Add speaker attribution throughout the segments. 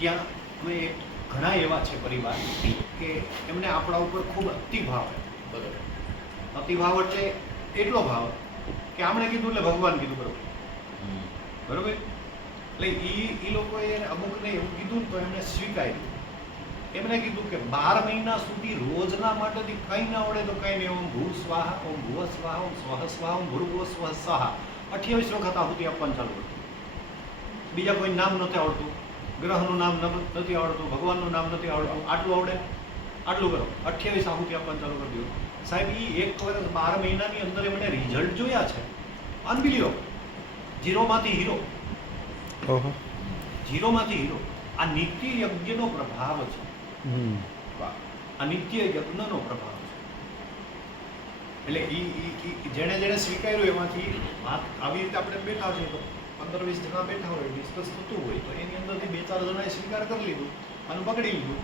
Speaker 1: ત્યાં અમે ઘણા એવા છે પરિવાર કે એમને આપણા ઉપર ખૂબ અતિભાવ
Speaker 2: બરાબર.
Speaker 1: અતિભાવ એટલે એટલો ભાવ કે આમણે કીધું એટલે ભગવાન કીધું બરોબર. બરોબર? એટલે એ એ લોકોએ અમુકને એવું કીધું તો એમણે સ્વીકાર્યું. એમણે કીધું કે બાર મહિના સુધી રોજના માટેથી કંઈ ના આવડે તો કંઈ નહીં. ઓમ ભૂ સ્વાહા ઓમ ભુવ સ્વાહા ઓમ સ્વહ સ્વાહા ઓમ ભૂર્ભુવ સ્વહ સ્વાહા અઠ્યાવીસ વખત આહુતિ આપવાનું ચાલુ કર્યું. બીજા કોઈ નામ નથી આવડતું. ગ્રહનું નામ નથી આવડતું ભગવાનનું નામ નથી આવડતું આટલું આવડે? આટલું કરો. અઠ્યાવીસ આહુતિ આપવાનું ચાલુ કરી દીધું સાહેબ એ એક વર્ષ બાર મહિનાની અંદર એમણે રિઝલ્ટ જોયા છે. અનબિલિયો ઝીરોમાંથી હીરો.
Speaker 3: જીરોમાંથી
Speaker 1: ઝીરોમાંથી હીરો. આ નિત્ય યજ્ઞનો પ્રભાવ છે. આ નિત્ય યજ્ઞનો પ્રભાવ છે. એટલે ઈ જેણે જેણે સ્વીકાર્યું એમાંથી આવી રીતે આપણે બેઠા છે તો. પંદર વીસ જણા બેઠા હોય ડિસ્કસ થતું હોય તો એની અંદરથી બે ચાર જણાએ સ્વીકાર કરી લીધું અને પકડી લીધું.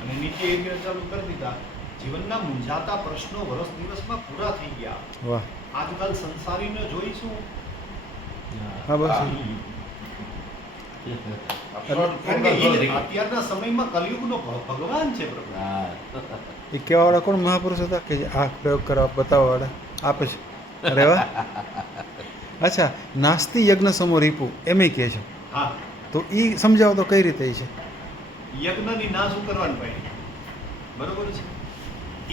Speaker 1: અને નીચે યજ્ઞ ચાલુ કરી દીધા. જીવનના મૂંઝાતા પ્રશ્નો વર્ષ દિવસમાં પૂરા થઈ ગયા.
Speaker 3: વાહ.
Speaker 1: આજકાલ સંસારીને જોઈશું.
Speaker 3: હા, બસ.
Speaker 1: અત્યારના સમયમાં કલયુગનો ભગવાન છે પ્રભુ.
Speaker 3: એ કહેવાવાળા કોણ? મહાપુરુષ હતા કે આ પ્રયોગ કરવા બતાવવાવાળા? આપે છે અરે વાહ. અચ્છા નાસ્તિ યજ્ઞ સમો રીપુ એમ કહે છે.
Speaker 1: હા.
Speaker 3: તો એ સમજાવો તો કઈ રીતે છે?
Speaker 1: યજ્ઞની ના શું કરવાની ભાઈ? બરોબર છે?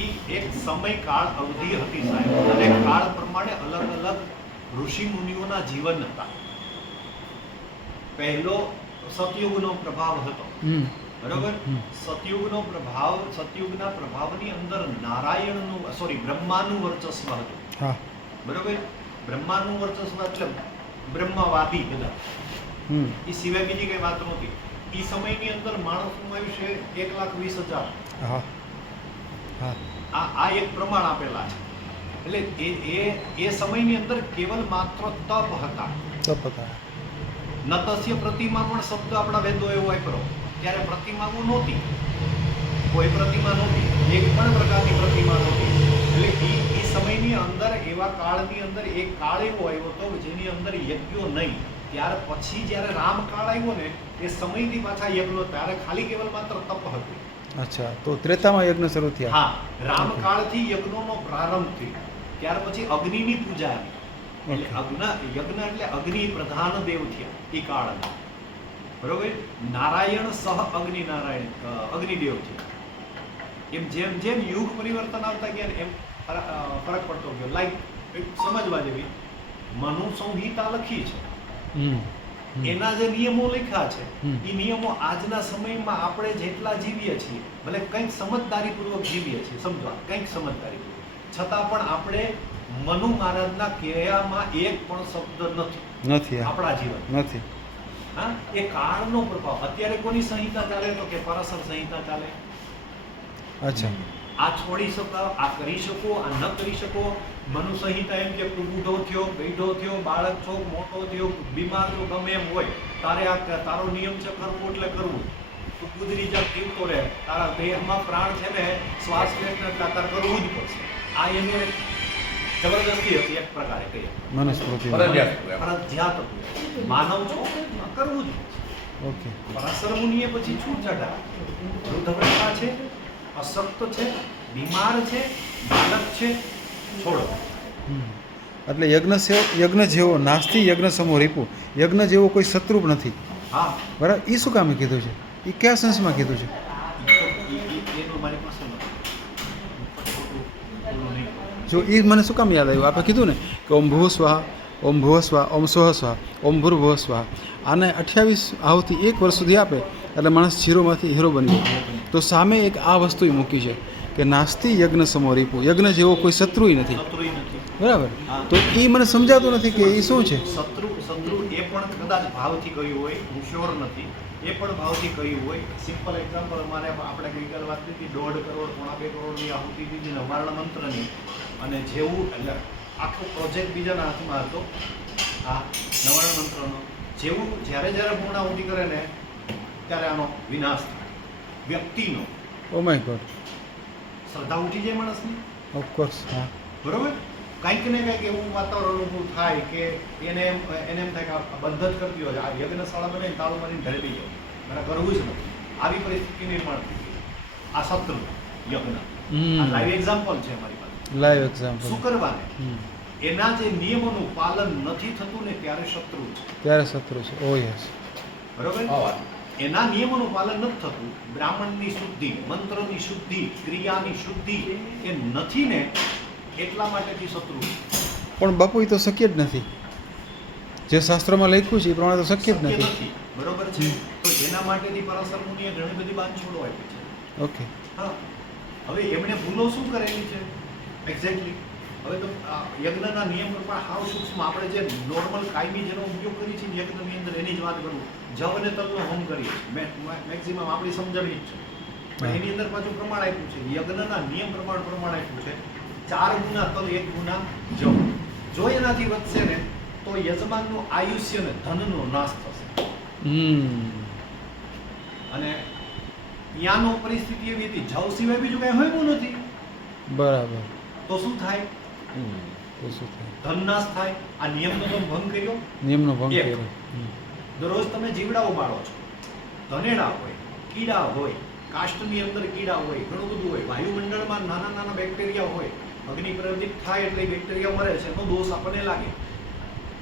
Speaker 1: એ એક સમય કાળ અવધિ હતી સાહેબ. અને કાળ પ્રમાણે અલગ અલગ ઋષિ મુનિઓના જીવન હતા. પહેલો સતયુગનો પ્રભાવ હતો. બરોબર. સતયુગનો પ્રભાવ સતયુગના પ્રભાવની અંદર નારાયણનું સોરી બ્રહ્માનું વર્ચસ્વ હતું. બરોબર? બ્રહ્માનું વર્ચસ્વ એટલે બ્રહ્માવાદી બધા. એ સિવાય બીજી કઈ વાત નહોતી. એ સમયની અંદર માણસનું આયુષ્ય એક લાખ વીસ હજાર. આ આ એક પ્રમાણ આપેલા છે. એટલે એ એ એ સમયની અંદર કેવલ માત્ર તપ હતા.
Speaker 3: તપ હતા.
Speaker 1: નતસ્ય પ્રતિમા પણ શબ્દ આપણા વેદો એવો વાપરો ત્યારે પ્રતિમાઓ નહોતી. કોઈ પ્રતિમા નહોતી. એક પણ પ્રકારની પ્રતિમા નહોતી. સમયની અંદર એવા કાળની અંદર એક કાળ એવો આવ્યો હતો જેની અંદર યજ્ઞો નહીં. ત્યાર પછી જ્યારે રામકાળ આવ્યો ને એ સમયથી પાછા યજ્ઞો ત્યારે ખાલી કેવલ માત્ર તપ હતું.
Speaker 3: અચ્છા તો ત્રેતામાં યજ્ઞ શરૂ થયા?
Speaker 1: હા રામકાળથી યજ્ઞોનો પ્રારંભ થયો. ત્યાર પછી અગ્નિની પૂજા આવી. એટલે અગ્ન યજ્ઞ એટલે અગ્નિ પ્રધાન દેવ થયા એ કાળના બરોબર? નારાયણ સહ અગ્નિ નારાયણ અગ્નિદેવ છે એમ જેમ જેમ યુગ પરિવર્તન આવતા ગયા એમ ફરક પડતો ગયો. લાઈક સમજવા જેવી મનુસંહિતા લખી છે. એના જે નિયમો લખ્યા છે એ નિયમો આજના સમયમાં આપણે જેટલા જીવીએ છીએ ભલે કંઈક સમજદારીપૂર્વક જીવીએ છીએ સમજવા કંઈક સમજદારીપૂર્વક. છતાં પણ આપણે મનુ મહારાજના કહેવામાં એક પણ શબ્દ નથી.
Speaker 3: નથી
Speaker 1: આપણા જીવન
Speaker 3: નથી.
Speaker 1: હા? એ કાળનો પ્રભાવ. અત્યારે કોની સંહિતા ચાલે? તો કે પરાશર સંહિતા ચાલે?
Speaker 3: અચ્છા.
Speaker 1: આ છોડી શકો આ કરી શકો આ ન કરી શકો. મનુસંહિતા એમ કે તું બૂઢો થયો ગઈઢો થયો બાળક છો મોટો થયો બીમાર છો ગમે એમ હોય તારે આ તારો નિયમ છે કરવું એટલે કરવું. તું કુદરી જા જીવતો રહે તારા દેહમાં પ્રાણ છે ને શ્વાસ લે તાર કરવું જ પડશે. આ એને જબરદસ્તી હતી એક પ્રકારે કહીએ
Speaker 3: મનુસ્મૃતિ.
Speaker 2: ફરજિયાત હતું
Speaker 1: માનવ છો કરવું જ પડશે.
Speaker 3: ઓકે.
Speaker 1: મુનિએ પછી છૂટ ચઢા વૃદ્ધવૃત્તા છે અશક્ત છે બીમાર છે બાળક છે છોડો.
Speaker 3: એટલે યજ્ઞ યજ્ઞ જેવો નાસ્તી યજ્ઞ સમો રીપુ. યજ્ઞ જેવો કોઈ શત્રુ નથી.
Speaker 1: હા.
Speaker 3: બરાબર? એ શું કામે કીધું છે? એ કયા સેન્સમાં કીધું છે. જો એ મને શું કામ યાદ આવ્યું? આપણે કીધું ને કે ઓમ ભૂ સ્વાહા ઓમ ભૂ સ્વાહા ઓમ સોહ સ્વાહા ઓમ ભૂર્ભુવ સ્વાહા. આને અઠ્યાવીસ આહુતિ એક વર્ષ સુધી આપે એટલે માણસ જીરોમાંથી હીરો બની જાય. તો સામે એક આ વસ્તુ મૂકી છે કે નાસ્તી યજ્ઞ સમો રીપુ. યજ્ઞ જેવો કોઈ શત્રુય નથી. બરાબર? તો એ મને સમજાતું નથી કે એ શું છે?
Speaker 1: શત્રુ શત્રુ એ પણ કદાચ ભાવથી કહ્યું હોય હું શ્યોર નથી. એ પણ ભાવથી કહ્યું હોય. સિમ્પલ એક્ઝામ્પલ અમારે આપણે ગઈકાલ વાત કરી હતી દોઢ કરોડ પોણા બે કરોડની આહુતિ દીધી નવારણ મંત્રની. અને જેવું એટલે આખો પ્રોજેક્ટ બીજાના હાથમાં હતો. આ નવારણ મંત્રનો. જેવું જ્યારે જ્યારે પૂર્ણાહુતિ કરે ને ત્યારે આનો વિનાશ થાય. વ્યક્તિનો.
Speaker 3: ઓ માય ગોડ
Speaker 1: શ્રદ્ધા ઉઠી જાય માણસની.
Speaker 3: ઓફકોર્સ હા.
Speaker 1: બરોબર? કંઈક ને કંઈક એવું વાતાવરણ ઊભું થાય કે એને એમ એને એમ થાય કે બંધ જ કરતી હોય આ યજ્ઞશાળા બનાવીને તાળું મારીને ઘરે લઈ જાઉં મને કરવું જ નથી. આવી પરિસ્થિતિ નિર્માણ થઈ આ સત્ર યજ્ઞ. આ લાઈવ એક્ઝામ્પલ છે અમારી પાસે.
Speaker 3: લાઈવ એક્ઝામ્પલ
Speaker 1: શુક્રવારે એના જે નિયમોનું પાલન નથી થતું ને ત્યારે શત્રુ છે.
Speaker 3: ત્યારે શત્રુ છે. ઓ યસ
Speaker 1: બરોબર? એના નિયમોનું પાલન નથી થતું. બ્રાહ્મણની શુદ્ધિ મંત્રની શુદ્ધિ ક્રિયાની શુદ્ધિ એ નથી ને એટલા માટેથી શત્રુ.
Speaker 3: પણ બાપુ એ તો શક્ય જ નથી. જે શાસ્ત્રોમાં લખ્યું છે એ પ્રમાણે તો શક્ય જ નથી.
Speaker 1: બરોબર છે? તો એના માટેથી પરાશર મુનિએ ઘણી બધી બાંધછોડો આપી છે.
Speaker 3: ઓકે.
Speaker 1: હા. હવે એમણે ભૂલો શું કરેલી છે? એક્ઝેક્ટલી હવે તો યજ્ઞના નિયમ પણ હાવ સૂક્ષ્મ આપણે જે નોર્મલ કાયમી જેનો ઉપયોગ કરીએ છીએ યજ્ઞની અંદર એની જ વાત કરું. જવ અને તલનો હોમ કરીએ મેક્સિમમ આપણી સમજણી જ છે. પણ એની અંદર પાછું પ્રમાણ આપ્યું છે. યજ્ઞના નિયમ પ્રમાણ પ્રમાણ આપ્યું છે. ચાર ગુના તલ એક ગુના જવ. જો એનાથી વધશે ને તો યજમાનનું આયુષ્ય ને ધનનો નાશ થશે.
Speaker 3: હમ.
Speaker 1: અને ત્યાંનો પરિસ્થિતિ એવી હતી. જવ સિવાય બીજું કઈ હોય નથી.
Speaker 3: બરાબર.
Speaker 1: તો શું થાય?
Speaker 3: તો થાય.
Speaker 1: આ નિયમનો તમે ભંગ કર્યો.
Speaker 3: નિયમનો ભંગ કર્યો.
Speaker 1: દરરોજ તમે જીવડાઓ બાળો છો. ધનેડા હોય કીડા હોય કાષ્ટની અંદર કીડા હોય ઘણું બધું હોય. વાયુમંડળમાં નાના નાના બેક્ટેરિયા હોય. અગ્નિ પ્રદીપ થાય એટલે બેક્ટેરિયા મરે છે એનો દોષ આપણને લાગે.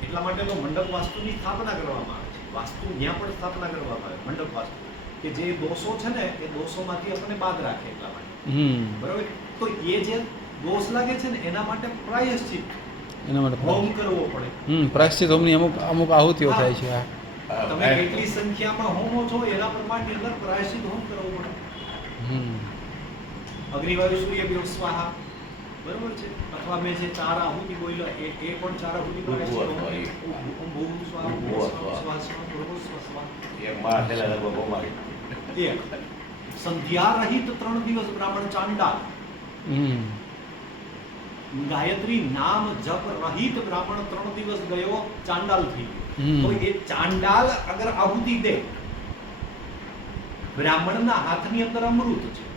Speaker 1: એટલા માટે તો મંડપ વાસ્તુની સ્થાપના કરવામાં આવે છે. વાસ્તુ ત્યાં પણ સ્થાપના કરવામાં આવે. મંડપ વાસ્તુ. કે જે દોષો છે ને એ દોષોમાંથી આપણને બાદ રાખે એટલા માટે.
Speaker 3: હમ.
Speaker 1: બરોબર? તો એ જે દોષ લાગે છે ને એના માટે પ્રાયશ્ચિત
Speaker 3: એના માટે
Speaker 1: હોમ કરવો પડે.
Speaker 3: હમ પ્રાયશ્ચિત હોમની અમુક અમુક આહુતિઓ થાય છે
Speaker 1: તમે કેટલી સંખ્યામાં હોમો છો એના પ્રમાણની અંદર પ્રાયશ્ચિત હોમ કરવો પડે.
Speaker 3: હમ.
Speaker 1: અગ્નિવાયુ સૂર્ય બેવ સ્વાહા. બરોબર છે? અથવા મેં જે ચાર આહુતિ બોલ્યા એ એ પણ ચાર આહુતિ સંધ્યા રહિત ત્રણ દિવસ બ્રાહ્મણ ચાંડા.
Speaker 3: હમ.
Speaker 1: ગાયત્રી નામ જપ રહિત બ્રાહ્મણ ત્રણ દિવસ ગયો ચાંડાલ થઈ ગયો. તો એ ચાંડાલ અગર આહુતિ દે બ્રાહ્મણના હાથની અંદર અમૃત છે.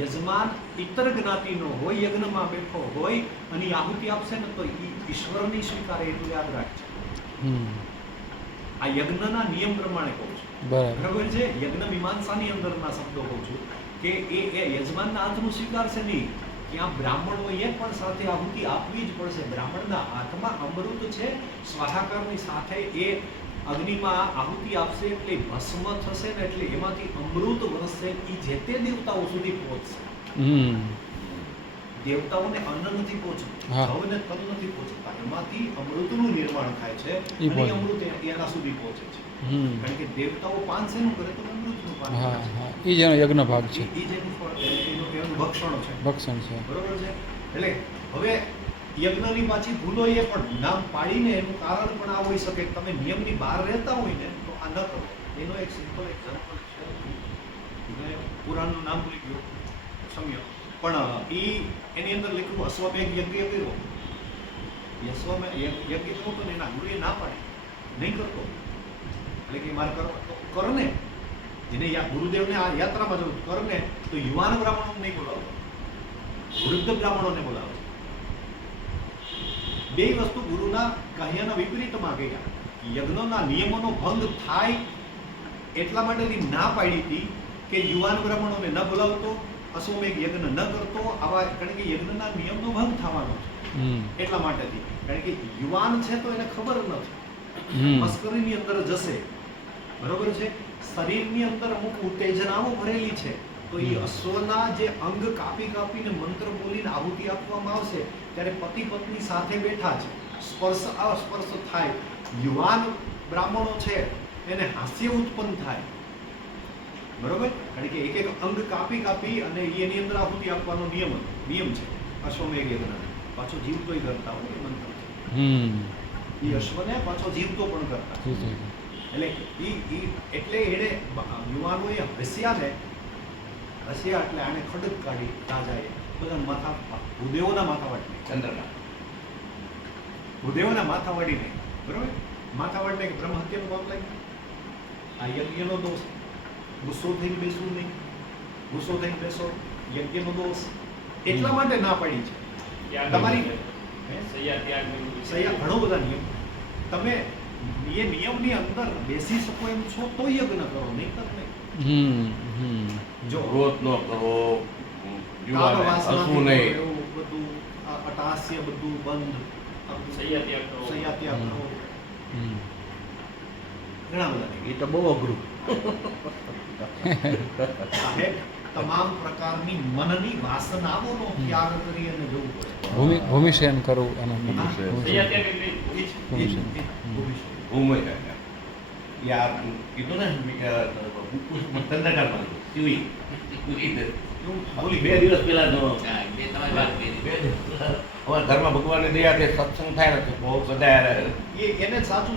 Speaker 1: યજમાન ઇતર જ્ઞાતિનો હોય યજ્ઞમાં બેઠો હોય અને આહુતિ આપશે ને તો એ ઈશ્વરની સ્વીકારે એટલું યાદ રાખજો.
Speaker 3: હમ.
Speaker 1: આ યજ્ઞના નિયમ પ્રમાણે કહું છું.
Speaker 3: બરાબર
Speaker 1: છે? યજ્ઞ મીમાંસાની અંદરના શબ્દો કહું છું કે એ એ યજમાનના હાથનું સ્વીકારશે નહીં. ત્યાં બ્રાહ્મણોએ પણ સાથે આહુતિ આપવી જ પડશે. બ્રાહ્મણના હાથમાં અમૃત છે સ્વાહાકારની સાથે એ અગ્નિમાં આહુતિ આપશે એટલે ભસ્મ થશે ને એટલે એમાંથી અમૃત વરસશે. એ જે તે દેવતાઓ સુધી પહોંચશે. દેવતાઓને અન્ન નથી પહોંચતું
Speaker 3: હા.
Speaker 1: ને તલ નથી પહોંચતા એમાંથી અમૃતનું નિર્માણ થાય છે અને અમૃત એ- એના સુધી પહોંચે છે. કારણ કે દેવતાઓ પાન શેનું કરે? તો અમૃતનું પાન
Speaker 3: એ જ એનો યજ્ઞ ભાગ છે.
Speaker 1: એ જ એનું ભક્ષણ છે.
Speaker 3: ભક્ષણ છે.
Speaker 1: બરોબર છે? એટલે હવે યજ્ઞની પાછી ભૂલો એ પણ નામ પાડીને એનું કારણ પણ આ હોઈ શકે. તમે નિયમની બહાર રહેતા હોય ને તો આ ન કરો. એનો એક સિમ્પલ એક્ઝામ્પલ છે. પુરાણનું નામ ભૂલી ગયો સમયો. પણ એ એની અંદર લખ્યું અશ્વમેઘ યજ્ઞ કર્યો. યશ્વમે યજ્ઞ કર્યો તો ને એના ગુરુએ ના પાડી. નહીં કરતો. એટલે કે મારે કરો કરો ને. જેને ગુરુદેવને આ યાત્રામાં જવું. કરો ને તો યુવાન બ્રાહ્મણો નહીં બોલાવતો વૃદ્ધ બ્રાહ્મણોને બોલાવો. બે વસ્તુ ગુરુના કહ્યાના વિપરીતમાં ગયા. યજ્ઞના નિયમોનો ભંગ થાય એટલા માટેની ના પાડી હતી કે યુવાન બ્રાહ્મણોને ન બોલાવતો અશ્વમેઘ યજ્ઞ ન કરતો આવા કારણ કે યજ્ઞના નિયમનો ભંગ થવાનો છે. એટલા માટેથી કારણ કે યુવાન છે તો એને ખબર નથી.
Speaker 3: છે
Speaker 1: મસ્કરીની અંદર જશે. બરોબર છે? શરીરની અંદર અમુક ઉત્તેજનાઓ ભરેલી છે તો એ અશ્વના જે અંગ કાપી કાપીને મંત્ર બોલીને આહુતિ આપવામાં આવશે ત્યારે પતિ પત્ની સાથે બેઠા છે સ્પર્શ અસ્પર્શ થાય. યુવાન બ્રાહ્મણો છે એને હાસ્ય ઉત્પન્ન થાય. બરોબર? કારણ કે એક એક અંગ કાપી કાપી અને એની અંદર આહુતિ આપવાનો નિયમ નિયમ છે. અશ્વમેઘ યજ્ઞ પાછો જીવતોય કરતા હોય એ મંત્ર છે. એ અશ્વને પાછો જીવતો પણ કરતા. એટલે એ એ એટલે એણે યુવાનોએ હસ્યા ને હસ્યા એટલે આને ખડક કાઢી રાજાએ બધા માથા ભૂદેવોના માથા વાટી
Speaker 2: ચંદ્રના.
Speaker 1: ભૂદેવોના માથા વાડીને બરોબર? માથા વાડીને એક બ્રહ્મ હત્યાનો પાપ લાગ્યું. આ યજ્ઞનો દોષ. ગુસ્સો થઈને બેસવું નહીં. ગુસ્સો થઈને બેસો. યજ્ઞનો દોષ. એટલા માટે ના પાડી છે. તમારી સૈયા ત્યાગ સૈયા ઘણો બધા નિયમ. તમે એ નિયમની અંદર બેસી શકો એમ છો તો યજ્ઞ કરો નહીં કર નહીં
Speaker 3: હમ હમ.
Speaker 1: જો.
Speaker 2: વ્રત ન કરો. હસવું નહીં.
Speaker 1: બધું અટાસ્ય બધું બંધ.
Speaker 4: સૈયા ત્યાગ કરો.
Speaker 1: ઘણા બધા
Speaker 2: એ તો બહુ અઘરું.
Speaker 1: સાહેબ તમામ પ્રકારની મનની વાસનાઓનો ત્યાગ કરી અને જવું પડે.
Speaker 3: ભૂમિ ભૂમિશયન કરવું અને
Speaker 2: ભૂમિશયન.
Speaker 1: જ- જ- જ
Speaker 2: કીધું ને ચંદ્રકાંત ટીવી
Speaker 1: એવું
Speaker 2: બોલી બે દિવસ પહેલા દિવસ અમારા ઘરમાં ભગવાનની સત્સંગ થાય ને બહુ બધા
Speaker 1: એને જ સાચું